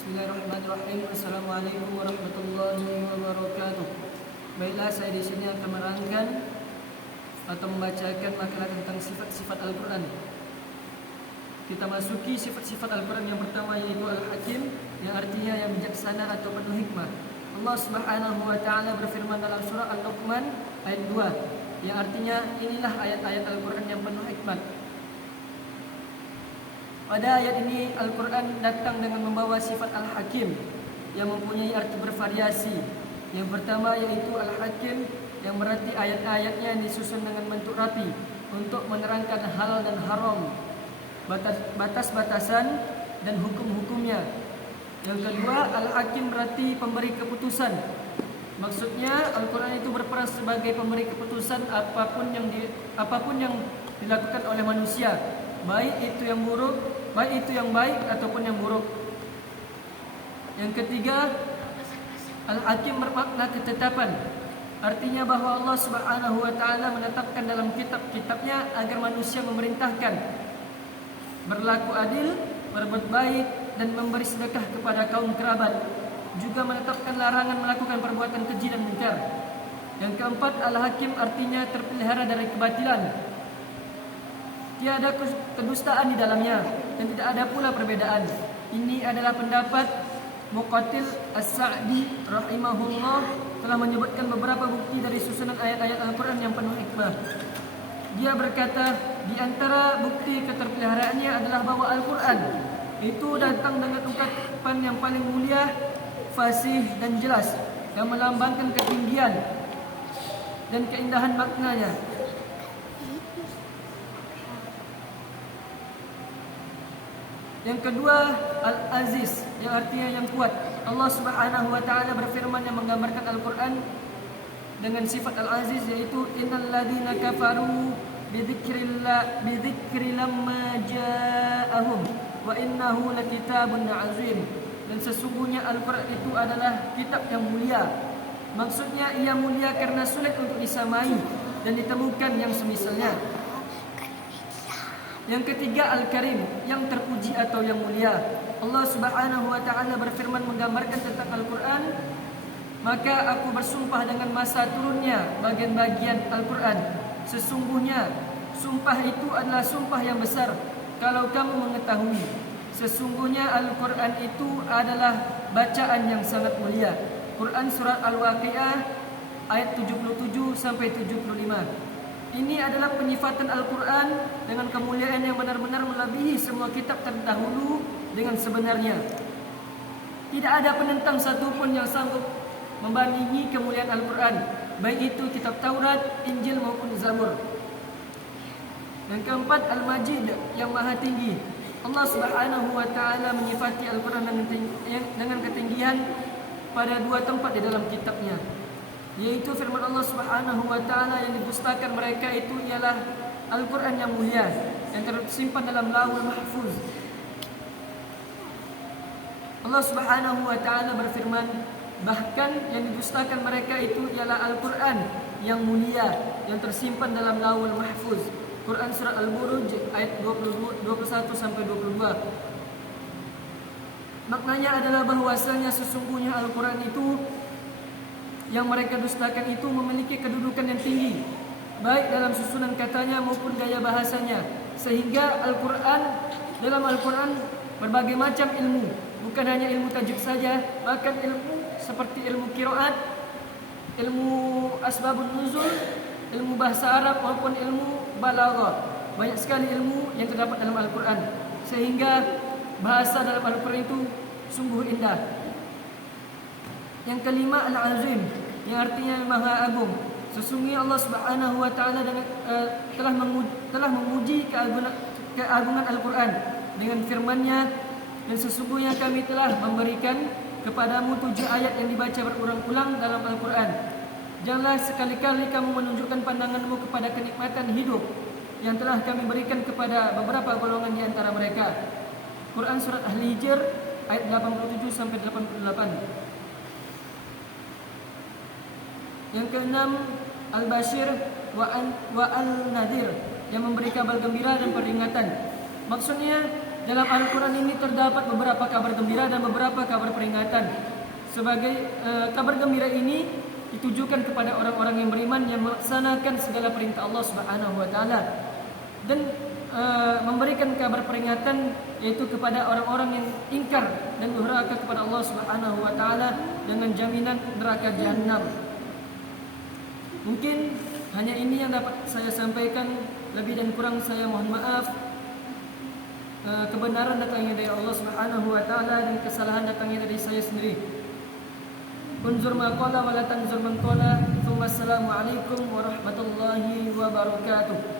Bismillahirrahmanirrahim. Assalamualaikum warahmatullahi wabarakatuh. Baiklah, saya di sini akan menerangkan atau membacakan makalah tentang sifat-sifat Al-Quran. Kita masuki sifat-sifat Al-Quran yang pertama, yaitu Al-Hakim, yang artinya yang bijaksana atau penuh hikmah. Allah Subhanahu wa Ta'ala berfirman dalam surah Al-Luqman ayat 2, yang artinya inilah ayat-ayat Al-Quran yang penuh hikmat. Pada ayat ini Al-Quran datang dengan membawa sifat Al-Hakim yang mempunyai arti bervariasi. Yang pertama yaitu Al-Hakim, yang berarti ayat-ayatnya disusun dengan bentuk rapi untuk menerangkan halal dan haram, batas-batasan dan hukum-hukumnya. Yang kedua, Al-Hakim berarti pemberi keputusan. Maksudnya Al-Quran itu berperan sebagai pemberi keputusan apapun yang dilakukan oleh manusia, baik itu yang baik ataupun yang buruk. Yang ketiga, Al-Hakim bermakna ketetapan. Artinya bahwa Allah Subhanahu wa Ta'ala menetapkan dalam kitab-kitabnya agar manusia memerintahkan berlaku adil, berbuat baik, dan memberi sedekah kepada kaum kerabat. Juga menetapkan larangan melakukan perbuatan keji dan munkar. Yang keempat, Al-Hakim artinya terpelihara dari kebatilan. Tiada kedustaan di dalamnya dan tidak ada pula perbedaan. Ini adalah pendapat Muqatil As-Sa'di rahimahullah, telah menyebutkan beberapa bukti dari susunan ayat-ayat Al-Quran yang penuh hikmah. Dia berkata, di antara bukti keterpeliharaannya adalah bahwa Al-Quran itu datang dengan ungkapan yang paling mulia, fasih dan jelas, yang melambangkan ketinggian dan keindahan maknanya. Yang kedua, Al-Aziz, yang artinya yang kuat. Allah Subhanahu wa Ta'ala berfirman yang menggambarkan Al-Quran dengan sifat Al-Aziz, yaitu innal ladzina kafaru bidzikri lamma ja'ahum wa innahu lakitabun azim. Dan sesungguhnya Al-Quran itu adalah kitab yang mulia. Maksudnya ia mulia karena sulit untuk disamai dan ditemukan yang semisalnya. Yang ketiga, Al-Karim, yang terpuji atau yang mulia. Allah Subhanahu wa Ta'ala berfirman menggambarkan tentang Al-Quran, maka aku bersumpah dengan masa turunnya bagian-bagian Al-Quran. Sesungguhnya sumpah itu adalah sumpah yang besar kalau kamu mengetahui. Sesungguhnya Al-Quran itu adalah bacaan yang sangat mulia. Quran surat Al-Waqi'ah ayat 77 sampai 75. Ini adalah penyifatan Al-Quran dengan kemuliaan yang benar-benar melebihi semua kitab terdahulu dengan sebenarnya. Tidak ada penentang satupun yang sanggup membandingi kemuliaan Al-Quran, baik itu kitab Taurat, Injil maupun Zabur. Yang keempat, Al-Majid, yang maha tinggi. Allah Subhanahu wa Ta'ala menyifati Al-Quran dengan ketinggian pada dua tempat di dalam kitabnya, yaitu firman Allah Subhanahu wa Ta'ala yang dipustakan mereka itu ialah Al-Quran yang mulia yang tersimpan dalam Lauhul Mahfuz. Allah Subhanahu wa Ta'ala berfirman, bahkan yang dipustakan mereka itu ialah Al-Quran yang mulia yang tersimpan dalam Lauhul Mahfuz. Quran surat Al-Buruj ayat 21 sampai 22. Maknanya adalah bahwasanya sesungguhnya Al-Quran itu yang mereka dustakan itu memiliki kedudukan yang tinggi, baik dalam susunan katanya maupun gaya bahasanya, sehingga dalam Al-Quran berbagai macam ilmu, bukan hanya ilmu tajuk saja, bahkan ilmu seperti ilmu qiraat, ilmu asbabun nuzul, ilmu bahasa Arab maupun ilmu balaghah. Banyak sekali ilmu yang terdapat dalam Al-Quran, sehingga bahasa dalam Al-Quran itu sungguh indah. Yang kelima, Al-Azim, yang artinya maha agung. Sesungguhnya Allah Subhanahu wa Ta'ala telah memuji keagungan Al-Quran dengan firman-Nya, dan sesungguhnya kami telah memberikan kepadamu 7 ayat yang dibaca berulang-ulang dalam Al-Quran. Janganlah sekali-kali kamu menunjukkan pandanganmu kepada kenikmatan hidup yang telah kami berikan kepada beberapa golongan di antara mereka. Quran surat Al-Hijr ayat 87 sampai 88. Yang keenam, Al-Bashir wa Al-Nadir, yang memberi kabar gembira dan peringatan. Maksudnya dalam Al-Quran ini terdapat beberapa kabar gembira dan beberapa kabar peringatan. Sebagai kabar gembira ini ditujukan kepada orang-orang yang beriman yang melaksanakan segala perintah Allah Subhanahu wa taala, dan memberikan kabar peringatan yaitu kepada orang-orang yang ingkar dan durhaka kepada Allah Subhanahu wa taala dengan jaminan neraka jahanam. Mungkin hanya ini yang dapat saya sampaikan, lebih dan kurang saya mohon maaf. Kebenaran datangnya dari Allah Subhanahu wa taala dan kesalahan datangnya dari saya sendiri. Unzur ma qala wa la tanzur man qala. Assalamualaikum warahmatullahi wabarakatuh.